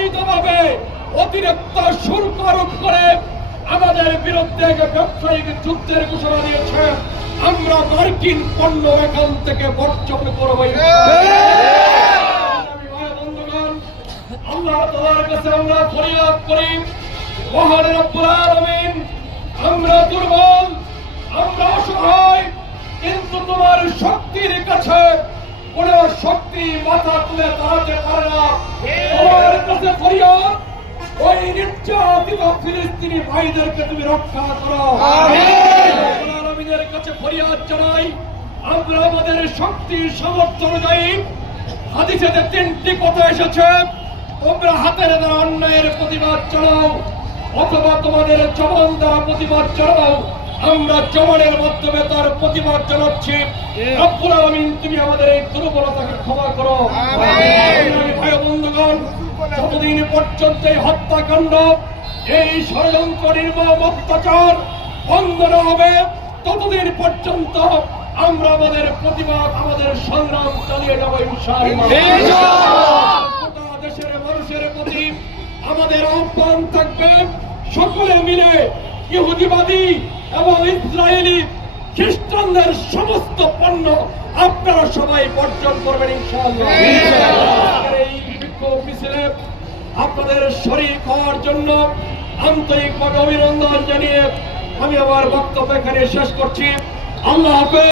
অবৈধভাবে অতিরিক্ত শুল্ক আরোপ করে আমাদের বিরুদ্ধে যে ব্যবসায়িক যুদ্ধের ঘোষণা দিয়েছে। আমরা মার্কিন পণ্য এখান থেকে বর্জন করব। আমি ভাই বন্ধুগণ, আল্লাহ তাআলার কাছে আমরা ফরিয়াদ করি। মহান রব্বুল আমরা দুর্বল আমরা অসহায় কিন্তু তোমার শক্তির কাছে কোন শক্তি মাথা তুলে দাঁড়াতে পারে না। ওই নির্যাতিত ফিলিস্তিনি ভাইদেরকে তুমি রক্ষা করো। আলামিনের কাছে ফরিয়াদ জানাই আমরা আমাদের শক্তি সামর্থ্য অনুযায়ী হাদিসেতে তিনটি কথা এসেছে। তোমরা হাতের দ্বারা অন্যায়ের প্রতিবাদ চালাও অথবা তোমাদের জবান দ্বারা প্রতিবাদ চালাও। আমরা জবানের মাধ্যমে তার প্রতিবাদ জানাচ্ছি। রব্বুল আলামিন তুমি আমাদের এই দুর্বলতাকে ক্ষমা করো। যতদিন পর্যন্ত এই হত্যাকাণ্ড এই ষড়যন্ত্র নির্মম অত্যাচার বন্ধ না হবে ততদিন পর্যন্ত আমরা আমাদের প্রতিবাদ আমাদের সংগ্রাম চালিয়ে যাব গোটা দেশের মানুষের প্রতি আমাদের আহ্বান থাকবে সকলে মিলে ইহুদিবাদী এবং ইসরায়েলি খ্রিস্টানদের সমস্ত পণ্য আপনারা সবাই বর্জন করবেন ইনশাআল্লাহ। এই বিক্ষোভ মিছিলে আপনাদের শরীর হওয়ার জন্য আন্তরিকভাবে অভিনন্দন জানিয়ে আমি আমার বক্তব্য এখানে শেষ করছি। আল্লাহ হাফেজ।